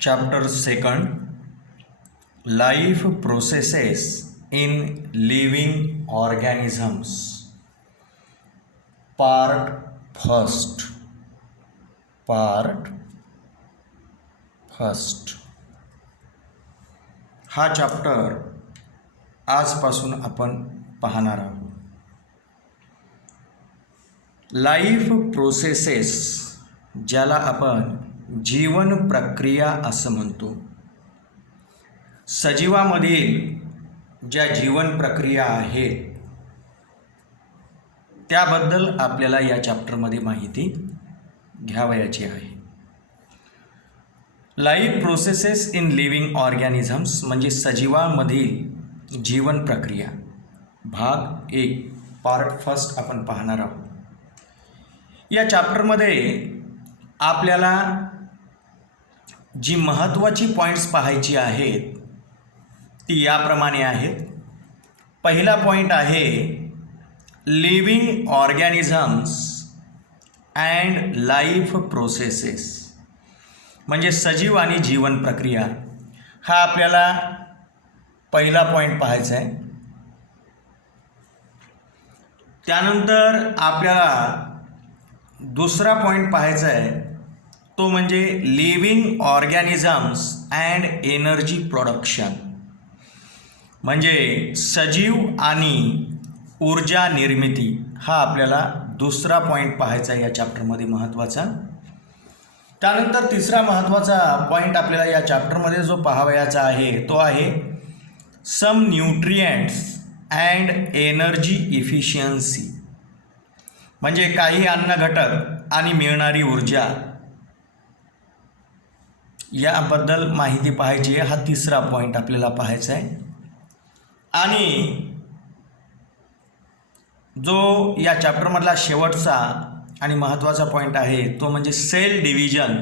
Chapter 2 Life Processes in Living Organisms. Part 1. हा chapter आजपासून आपण पाहणार आहोत. लाईफ प्रोसेसेस, ज्याला आपण जीवन प्रक्रिया असं म्हणतो. सजीवामधील ज्या जीवन प्रक्रिया आहेत त्याबद्दल आपल्याला या चॅप्टरमध्ये माहिती घ्यावयाची आहे. Life processes in living organisms म्हणजे सजीवांमधील जीवन प्रक्रिया, भाग 1, पार्ट 1 आपण पाहणार आहोत. या चॅप्टरमध्ये आपल्याला जी महत्त्वाची पॉईंट्स पाहायची आहेत ती याप्रमाणे आहेत. पहिला पॉईंट आहे living organisms and life processes, म्हणजे सजीव आणि जीवन प्रक्रिया. हा आपल्याला पहिला पॉईंट पाहायचा आहे. त्यानंतर आपल्याला दुसरा पॉईंट पाहायचा आहे, तो म्हणजे living organisms and energy production, म्हणजे सजीव आणि ऊर्जा निर्मिती. हा आपल्याला दुसरा पॉईंट पाहायचा आहे या चॅप्टरमध्ये महत्त्वाचा. त्यानंतर तिसरा महत्त्वाचा पॉईंट आपल्याला या चॅप्टरमध्ये जो पाहावयाचा आहे तो आहे सम न्यूट्रिएंट्स अँड एनर्जी इफिशियन्सी, म्हणजे काही अन्न घटक आणि मिळणारी ऊर्जा याबद्दल माहिती पाहायची आहे. हा तिसरा पॉईंट आपल्याला पाहायचा आहे. आणि जो या चॅप्टरमधला शेवटचा आणि महत्त्वाचा पॉईंट आहे तो म्हणजे cell division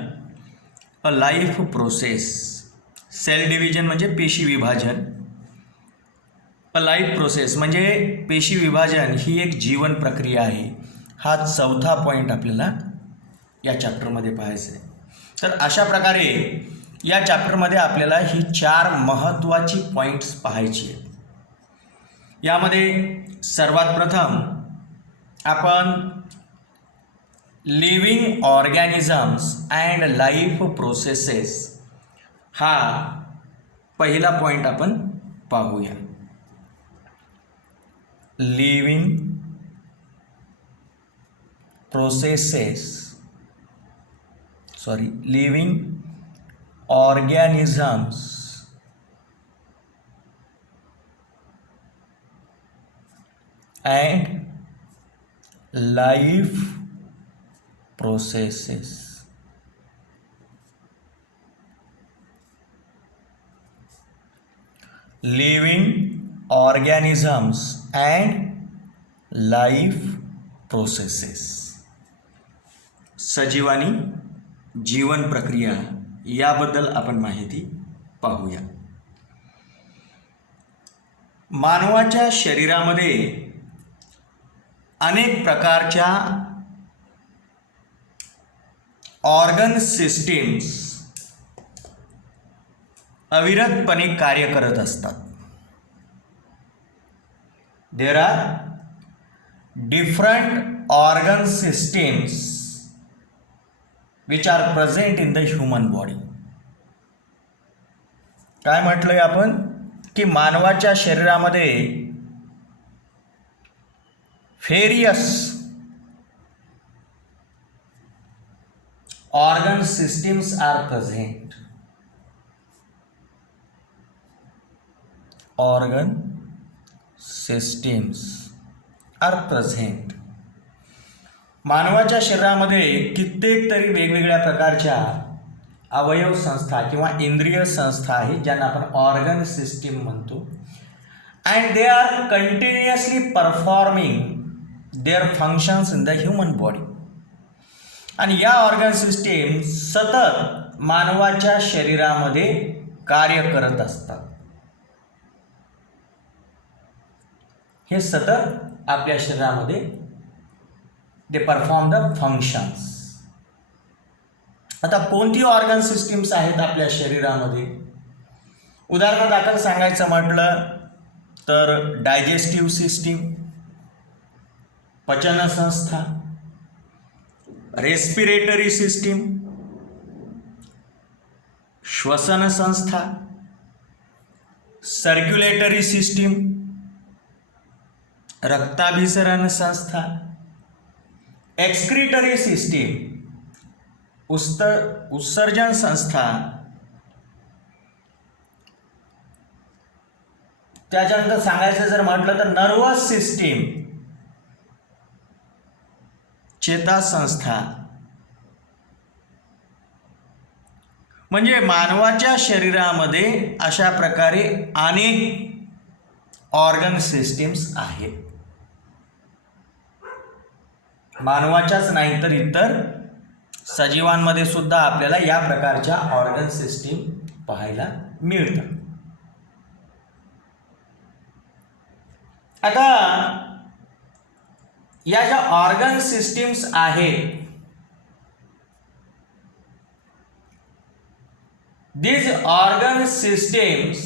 a life process. Cell division म्हणजे पेशी विभाजन, अ लाईफ प्रोसेस म्हणजे पेशी विभाजन ही एक जीवन प्रक्रिया आहे. हा चौथा पॉईंट आपल्याला या चॅप्टरमध्ये पाहायचा आहे. तर अशा प्रकारे या चॅप्टरमध्ये आपल्याला ही 4 महत्त्वाची पॉईंट्स पाहायची आहेत. यामध्ये सर्वात प्रथम आपण living organisms and life processes हा पहिला पॉईंट आपण पाहूया. Living living organisms and life processes. Living organisms and life processes. सजीव आणि जीवन प्रक्रिया याबद्दल आपण माहिती पाहूया. मानवाच्या शरीरामध्ये अनेक प्रकारच्या ऑर्गन सिस्टीम्स अविरतपणे कार्य करत असतात. There are different organ systems which are present in the human body. काय म्हटलंय आपण की मानवाच्या शरीरामध्ये various organ systems are present. Organ systems are present. मानवाच्या शरीरामध्ये कित्येक तरी वेगवेगळ्या प्रकारच्या अवयव संस्था किंवा इंद्रिय संस्था आहेत ज्यांना आपण ऑर्गन सिस्टीम म्हणतो. And they are continuously performing their functions in the human body. आणि या ऑर्गन सिस्टीम सतत मानवाच्या शरीरामध्ये कार्य करत असतात. हे सतत आपल्या शरीरामध्ये दे परफॉर्म द फंक्शन्स. आता कोणती ऑर्गन सिस्टीम्स आहेत आपल्या शरीरामध्ये? उदाहरणादाखल सांगायचं म्हटलं तर डायजेस्टिव्ह सिस्टीम, पचनसंस्था, रेस्पिरेटरी सिस्टीम, श्वसन संस्था, सर्क्युलेटरी सिस्टीम, रक्ताभिसरण संस्था, एक्सक्रीटरी सिस्टीम, उत्सर्जन संस्था, त्याच्यानंतर सांगायचं जर म्हटलं तर नर्वस सिस्टीम, चेतासंस्था. म्हणजे मानवाच्या शरीरामध्ये अशा प्रकारे अनेक ऑर्गन सिस्टीम्स आहेत. मानवाच्याच नाही तर इतर सजीवांमध्ये सुद्धा आपल्याला या प्रकारच्या ऑर्गन सिस्टीम पाहायला मिळतात. आता या ज्या ऑर्गन सिस्टीम्स आहेत, these organ systems,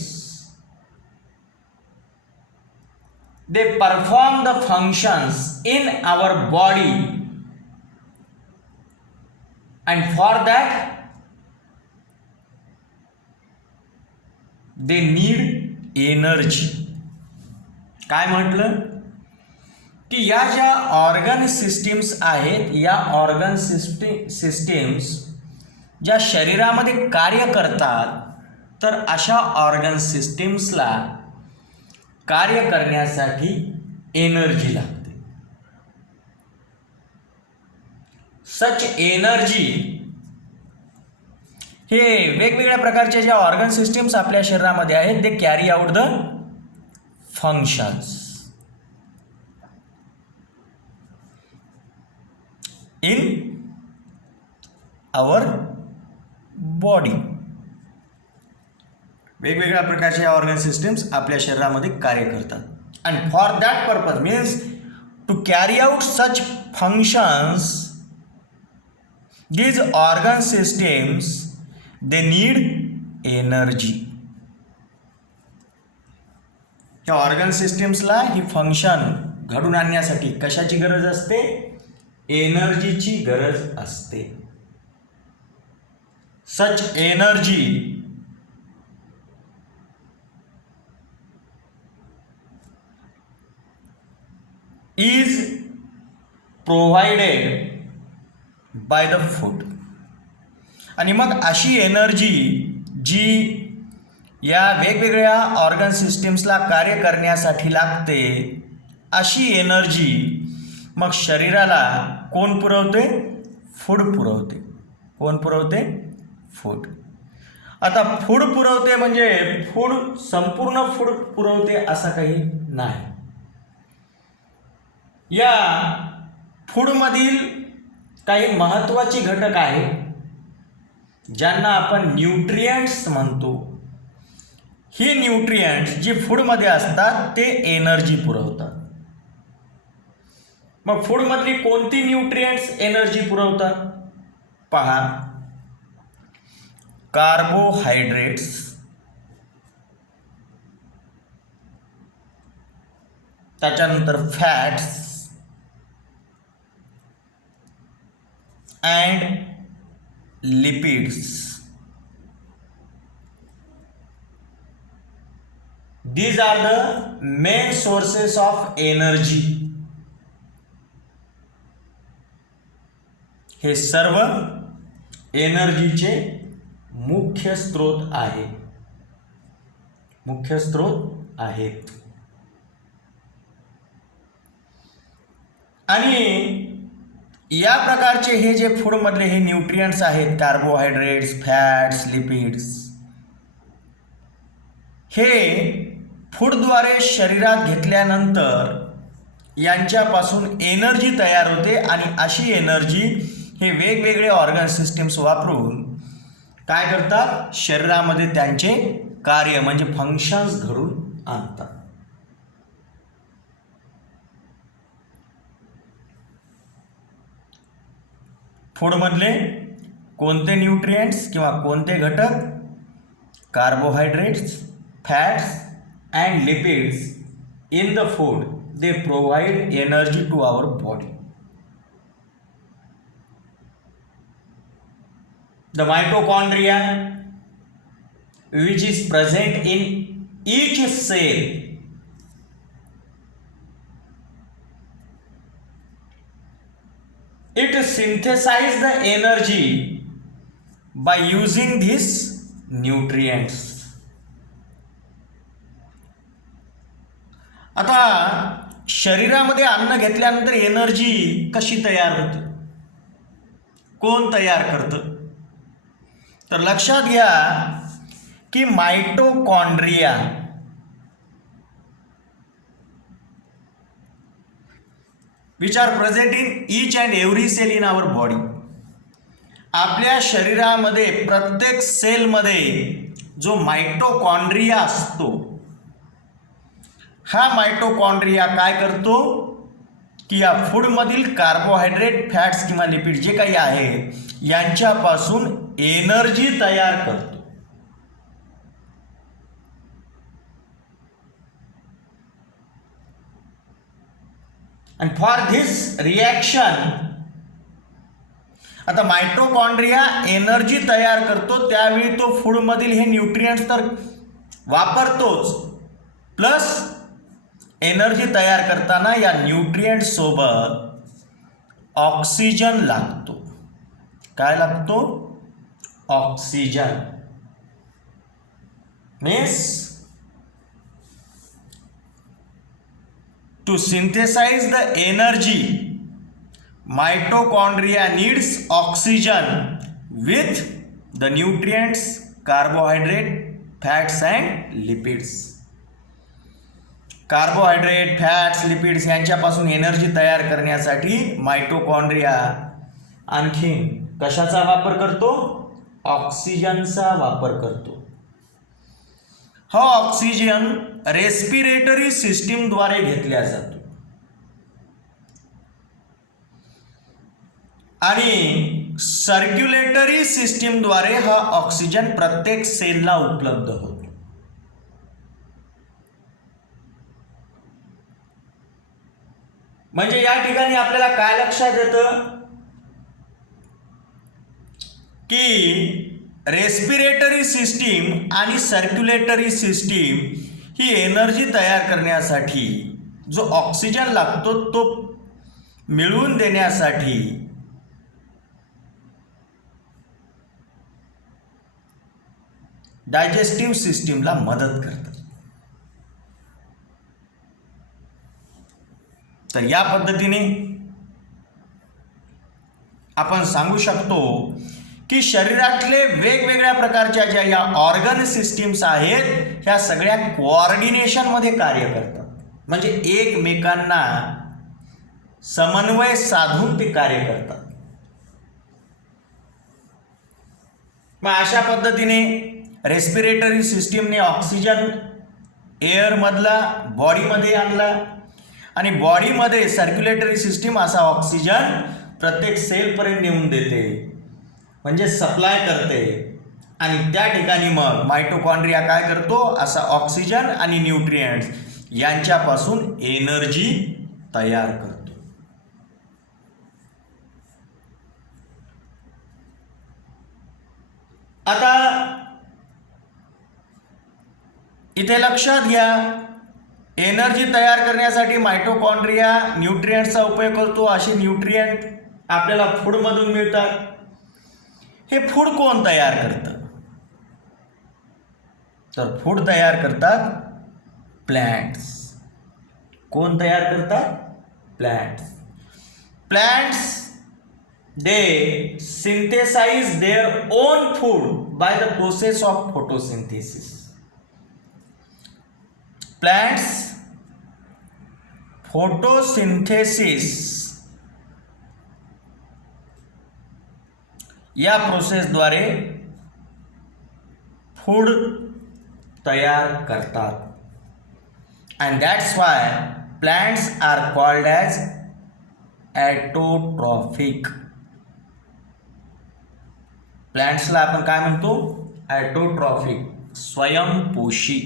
they perform the functions in our body, and for that they need energy. काय म्हटलं की या ज्या ऑर्गन सिस्टीम्स आहेत, या ऑर्गन सिस्टीम्स ज्या शरीरामध्ये कार्य करतात, तर अशा ऑर्गन सिस्टीम्सला कार्य करण्यासाठी एनर्जी लागते. सच एनर्जी, हे वेगवेगळ्या प्रकारचे ज्या ऑर्गन सिस्टीम्स आपल्या शरीरामध्ये आहेत, they carry out the functions in our body. वेगवेगळ्या प्रकारच्या ऑर्गन सिस्टीम्स आपल्या शरीरामध्ये कार्य करतात. And for that purpose means to carry out such functions, these organ systems they need energy. या ऑर्गन सिस्टीम्सला ही फंक्शन घडून आणण्यासाठी कशाची गरज असते? एनर्जीची गरज असते. Such energy is provided by the food. आणि मग अशी एनर्जी जी या वेगवेगळ्या ऑर्गन सिस्टीम्सला कार्य करण्यासाठी लागते, अशी एनर्जी मग शरीराला कोण पुरवते? फूड पुरवते. कोण पुरवते? फूड. आता फूड पुरवते म्हणजे फूड संपूर्ण फूड पुरवते असं काही नाही. या फूडमधील काही महत्त्वाचे घटक आहेत ज्यांना आपण न्यूट्रिएंट्स म्हणतो. ही न्यूट्रिएंट्स जी फूडमध्ये असतात ते एनर्जी पुरवतात. मग फूडमधली कोणती न्यूट्रिएंट्स एनर्जी पुरवतात? पहा, कार्बोहायड्रेट्स, त्याच्यानंतर fats and lipids. These are the main sources of energy. हे सर्व एनर्जीचे मुख्य स्रोत आहे. मुख्य स्रोत आहेत. आणि या प्रकारचे हे जे फूडमधले हे न्यूट्रिएंट्स आहेत, कार्बोहायड्रेट्स, फॅट्स, लिपिड्स, हे फूडद्वारे शरीरात घेतल्यानंतर यांच्यापासून एनर्जी तयार होते. आणि अशी एनर्जी हे वेगवेगळे ऑर्गन सिस्टीम्स वापरून काय करतात? शरीरामध्ये त्यांचे कार्य म्हणजे फंक्शन्स घडून आणतात. फूडमधले कोणते न्यूट्रिएंट्स किंवा कोणते घटक? Carbohydrates, fats and lipids in the food they provide energy to our body. The mitochondria, which is present in each cell, it synthesizes the energy by using these nutrients. आता शरीरामध्ये अन्न घेतल्यानंतर एनर्जी कशी तयार होते? कोण तयार करतं? तर लक्षात घ्या की mitochondria which are present in each and every cell in our body. आपल्या शरीरामध्ये प्रत्येक सेलमध्ये जो माइटोकॉन्ड्रिया असतो, हा माइटोकॉन्ड्रिया काय करतो की या फूडमधील कार्बोहायड्रेट, फॅट्स किंवा लिपिड जे काही आहे यांच्यापासून एनर्जी तयार करतो. आणि फॉर धिस रिॲक्शन, आता माइटोकॉन्ड्रिया एनर्जी तयार करतो त्यावेळी तो फूडमधील हे न्यूट्रिएंट्स तर वापरतोच, प्लस एनर्जी तयार करताना या न्यूट्रिएंट सोबत ऑक्सिजन लागतो. काय लागतो? Oxygen. Means to synthesize the energy mitochondria needs oxygen with the nutrients carbohydrate, fats and lipids. Carbohydrate, fats, lipids यांच्यापासून एनर्जी तयार करण्यासाठी माइटोकॉन्ड्रिया आणखीन कशाचा वापर करतो? ऑक्सिजनचा वापर करतो. हा ऑक्सिजन रेस्पिरेटरी सिस्टीमद्वारे घेतला जातो आणि सर्क्युलेटरी सिस्टीमद्वारे हा ऑक्सिजन प्रत्येक सेलला उपलब्ध होतो. म्हणजे या ठिकाणी आपल्याला काय लक्षात येतं की रेस्पिरेटरी सिस्टीम आणि सर्क्युलेटरी सिस्टीम ही एनर्जी तयार करण्यासाठी जो ऑक्सिजन लागतो तो मिळवून देण्यासाठी डायजेस्टिव्ह सिस्टीमला मदत करतात. तर या पद्धतीने आपण सांगू शकतो की शरीरातले वेगवेगळ्या प्रकारच्या ज्या या ऑर्गन सिस्टीम्स आहेत ह्या सगळ्या कोऑर्डिनेशनमध्ये कार्य करतात. म्हणजे एकमेकांना समन्वय साधून ते कार्य करतात. मग अशा पद्धतीने रेस्पिरेटरी सिस्टीमने ऑक्सिजन एअरमधला बॉडीमध्ये आणला आणि बॉडीमध्ये सर्क्युलेटरी सिस्टीम असा ऑक्सिजन प्रत्येक सेलपर्यंत नेऊन देते, म्हणजे सप्लाय करते. आणि त्या ठिकाणी मग माइटोकॉन्ड्रिया काय करतो? असा ऑक्सिजन आणि न्यूट्रिएंट्स यांच्यापासून एनर्जी तयार करतो. आता इथे लक्षात घ्या, एनर्जी तयार करण्यासाठी माइटोकॉन्ड्रिया न्यूट्रिएंट्सचा उपयोग करतो. असे न्यूट्रिएंट आपल्याला फूडमधून मिळतात. हे फूड कोण तयार करतं? तर फूड तयार करतात प्लॅंट्स. कोण तयार करतात? प्लॅंट्स. प्लॅंट्स they synthesize their own food by the process of photosynthesis. Plants photosynthesis या प्रोसेसद्वारे फूड तयार करतात. and that's why plants are called as autotrophic. प्लांट्सला आपण काय म्हणतो? ॲटोट्रॉफिक, स्वयंपोषी.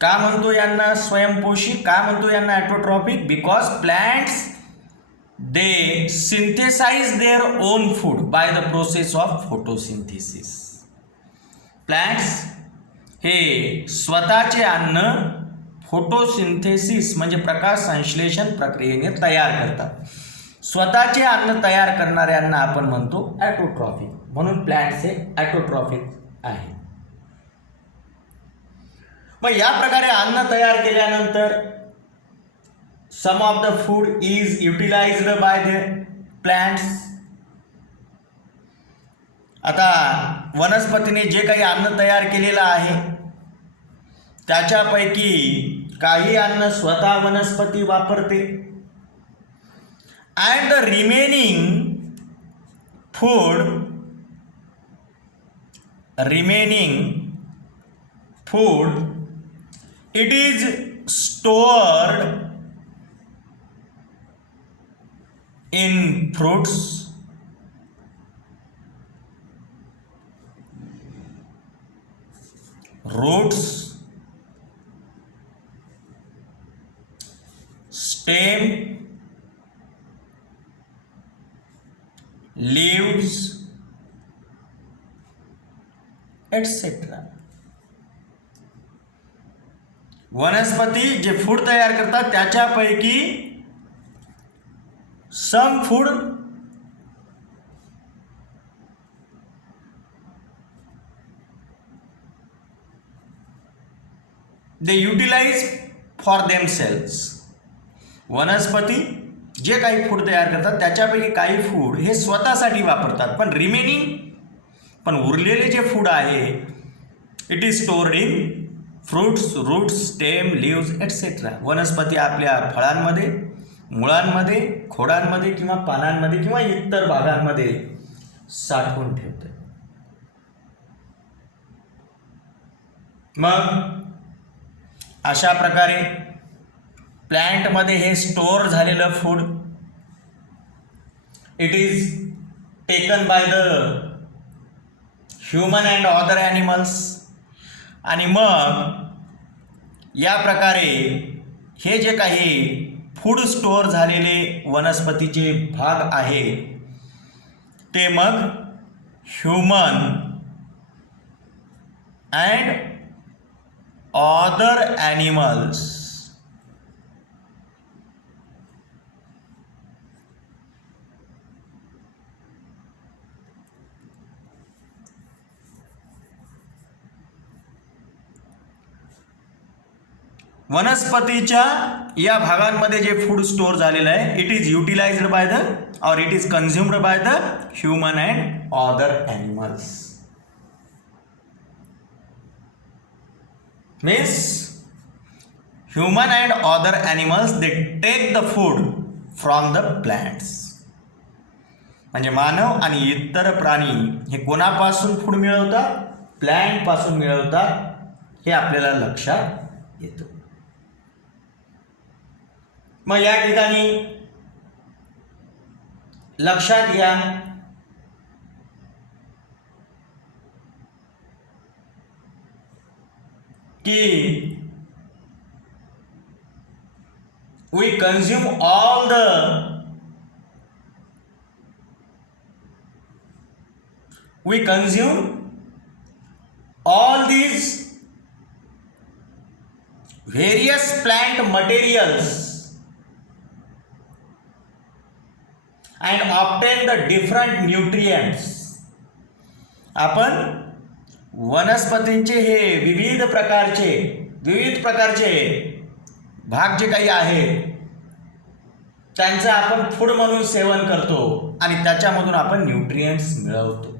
का म्हणतो यांना स्वयंपोषी? का म्हणतो यांना autotrophic? Because plants they synthesise their own food by the process of photosynthesis. Plants हे स्वतःचे अन्न फोटोसिंथेसिस म्हणजे प्रकाश संश्लेषण प्रक्रियेने तयार करतात. स्वतःचे अन्न तयार करणाऱ्यांना आपण म्हणतो ॲटोट्रॉफिक. म्हणून प्लांट्स हे ॲटोट्रॉफिक आहे. मग या प्रकारे अन्न तयार केल्यानंतर some of the food is युटिलाइज्ड by the plants. आता वनस्पतीने जे काही अन्न तयार केलेलं आहे त्याच्यापैकी काही अन्न स्वतः वनस्पती वापरते and the remaining food it is stored in fruits, roots, stem, leaves, etc. वनस्पती जे फूड तयार करतात त्याच्यापैकी some food they utilize for themselves. वनस्पती जे काही फूड तयार करतात त्याच्यापैकी काही फूड हे स्वतःसाठी वापरतात, पण उरलेले जे फूड आहे it is stored in fruits, roots, stem, leaves etcetera. वनस्पती आपल्या फळांमध्ये, मुळांमध्ये, खोडांमध्ये किंवा पानांमध्ये किंवा इतर भागांमध्ये साठवून ठेवते. मग अशा प्रकारे प्लॅन्टमध्ये हे स्टोअर झालेलं food it is taken by the human and other animals. आणि मग या प्रकारे हे जे काही फूड स्टोअर झालेले वनस्पतीचे भाग आहे ते मग ह्युमन अँड अदर ॲनिमल्स वनस्पतीच्या या भागांमध्ये जे फूड स्टोअर झालेलं आहे इट इज युटिलाइज्ड बाय द और it is consumed by the human and other animals. Means human and other animals they take the food from the plants. म्हणजे मानव आणि इतर प्राणी हे कोणापासून फूड मिळवतात? प्लॅन्टपासून मिळवतात. हे आपल्याला लक्षात येतं. मग या ठिकाणी लक्षात घ्या की we consume all these various plant materials and obtain the different nutrients. आपण वनस्पतींचे हे विविध प्रकारचे भाग जे काही आहेत त्यांचं आपण फूड म्हणून सेवन करतो आणि त्याच्यामधून आपण न्यूट्रिएंट्स मिळवतो.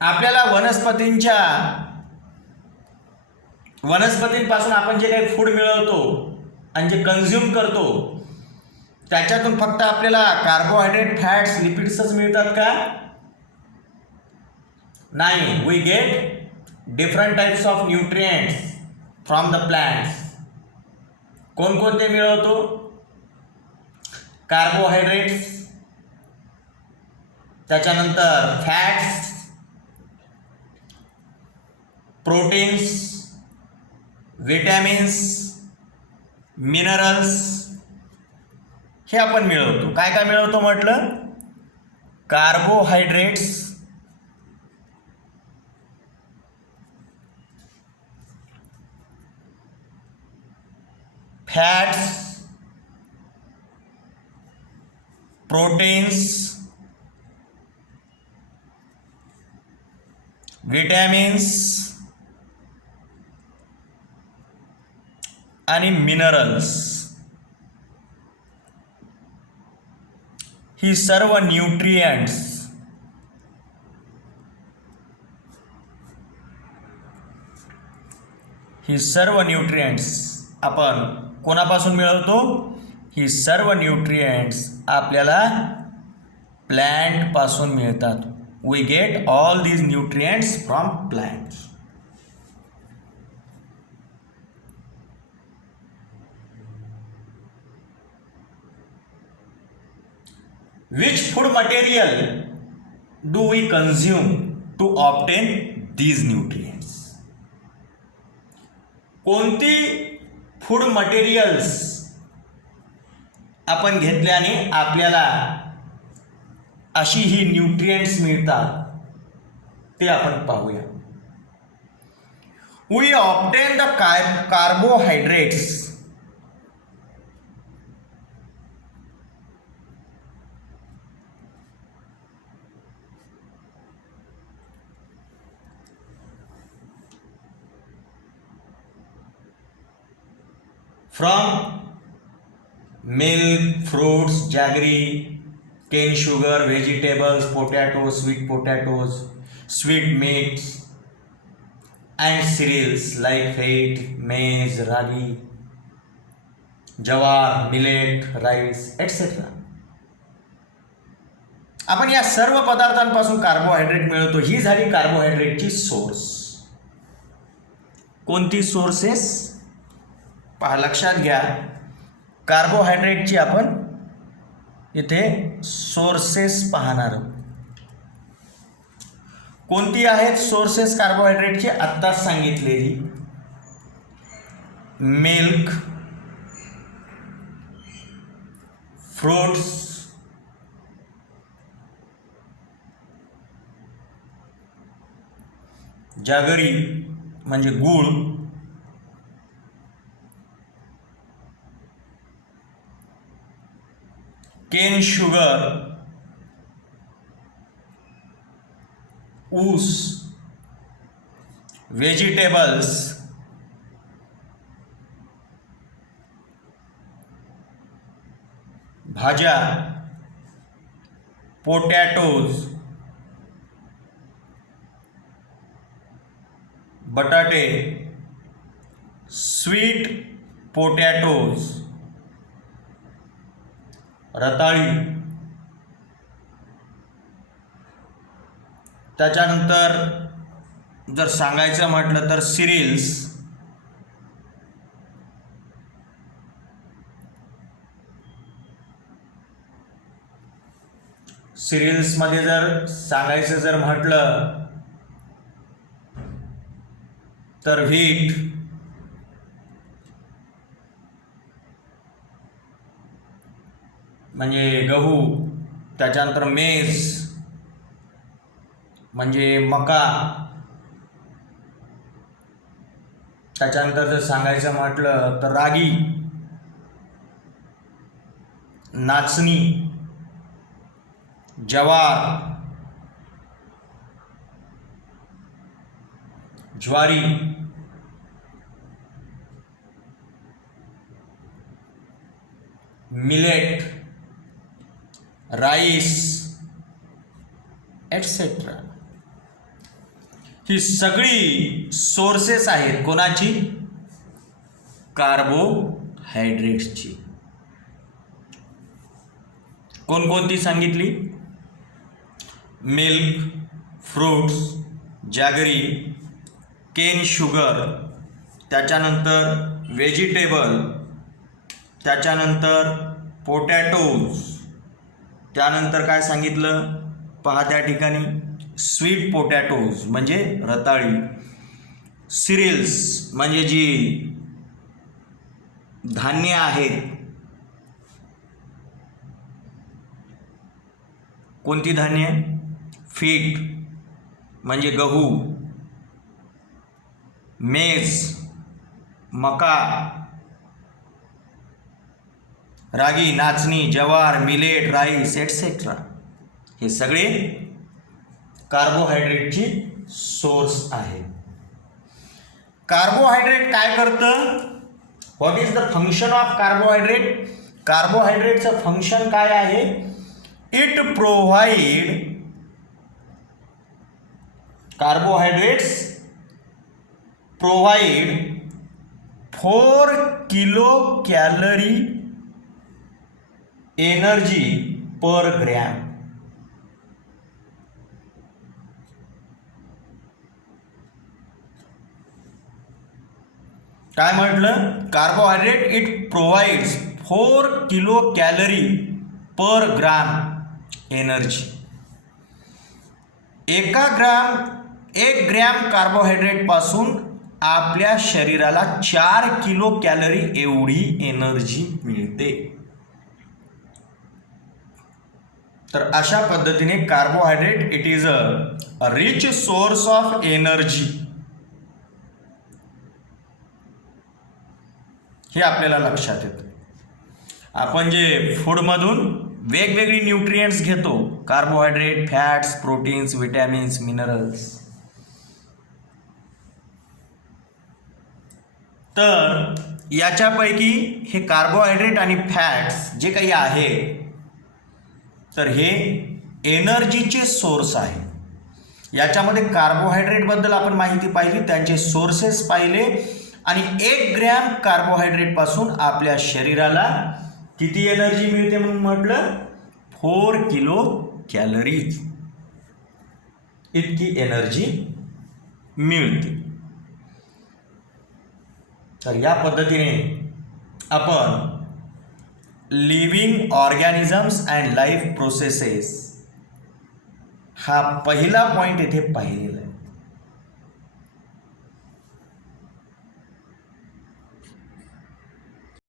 आपल्याला वनस्पतींपासून आपण जे काही फूड मिळवतो आणि जे कन्झ्युम करतो त्याच्यातून फक्त आपल्याला कार्बोहायड्रेट, फॅट्स, लिपिड्सच मिळतात का? नाही. We get different types of nutrients from the plants. कोणकोणते मिळवतो? कार्बोहायड्रेट्स, त्याच्यानंतर फॅट्स, प्रोटीन्स, विटॅमिन्स, मिनरल्स हे आपण मिळवतो. काय काय मिळवतो म्हटलं? कार्बोहायड्रेट्स, फॅट्स, प्रोटीन्स, विटॅमिन्स आणि मिनरल्स. ही सर्व न्यूट्रिएंट्स आपण कोणापासून मिळवतो? ही सर्व न्यूट्रिएंट्स आपल्याला प्लांट पासून मिळतात. We get all these nutrients from plants. Which food material do we consume to obtain these nutrients? कोणती फूड मटेरियल्स आपण घेतल्याने आपल्याला अशी ही न्यूट्रिएंट्स मिळतात ते आपण पाहूया. We obtain the carbohydrates from milk, fruits, jaggery, cane sugar, vegetables, potatoes, sweet meats, and cereals like wheat, maize, ragi, jawar, millet, rice, etc. आपण या सर्व पदार्थांपासून कार्बोहायड्रेट मिळवतो. ही झाली कार्बोहायड्रेटची सोर्स. कोणती सोर्सेस? पहा, लक्षात घ्या, कार्बोहायड्रेटची आपण इथे सोर्सेस पाहणार. कोणती आहेत सोर्सेस कार्बोहायड्रेटची? आत्ताच सांगितलेली. मिल्क, फ्रूट्स, जागरी म्हणजे गूळ, केन शुगर, ऊस, व्हेजिटेबल्स, भाज्या, पोटॅटोज, बटाटे, स्वीट पोटॅटोज, रताळी, त्याच्यानंतर जर सांगायचं म्हटलं तर सिरियल्स, सिरियल्समध्ये जर सांगायचं जर म्हटलं तर व्हीट, म्हणजे गहू, त्याच्यानंतर मेज म्हणजे मका, त्याच्यानंतर जर सांगायचं म्हटलं तर रागी, नाचणी, ज्वार, ज्वारी, मिलेट, राईस, एटसेट्रा. ही सगळी सोर्सेस आहेत कोणाची? कार्बोहायड्रेट्सची. कोणकोणती सांगितली? Milk, fruits, jaggery, cane sugar, त्याच्यानंतर व्हेजिटेबल, त्याच्यानंतर पोटॅटोज, त्यानंतर काय सांगितलं पहा त्या ठिकाणी, स्वीट पोटॅटोज म्हणजे रताळी, सिरियल्स म्हणजे जी धान्य आहेत, कोणती धान्य, फीट म्हणजे गहू, मेज, मका, रागी, नाचणी, ज्वार, मिलेट, राईस एटसेट्रा, हे सगळे कार्बोहायड्रेटची सोर्स आहे. कार्बोहायड्रेट काय करतं, what is the function of carbohydrate? कार्बोहायड्रेटचं फंक्शन काय आहे? It provide, carbohydrates provide 4 kilo calorie energy per gram. काय म्हटलं? Carbohydrate it provides 4 kilo calorie per gram energy. 1 gram carbohydrate पासून आपल्या शरीराला 4 किलो कॅलरी एवढी एनर्जी मिळते. तर अशा पद्धतीने carbohydrate it is a rich source of energy, हे आपल्याला लक्षात येतं. आपण जे फूडमधून वेगवेगळी न्यूट्रिएंट्स घेतो, carbohydrate, fats, proteins, vitamins, minerals, तर याच्यापैकी हे कार्बोहायड्रेट आणि फॅट्स जे काही आहे, तर हे एनर्जीचे सोर्स आहे. याच्यामध्ये कार्बोहायड्रेटबद्दल आपण माहिती पाहिली, त्यांचे सोर्सेस पाहिले, आणि 1 ग्रॅम कार्बोहायड्रेटपासून आपल्या शरीराला किती एनर्जी मिळते म्हणून म्हटलं, 4 किलो कॅलरीज इतकी एनर्जी मिळते. तर या पद्धतीने आपण living organisms and life processes हा पहिला पॉईंट इथे पाहिलेला आहे.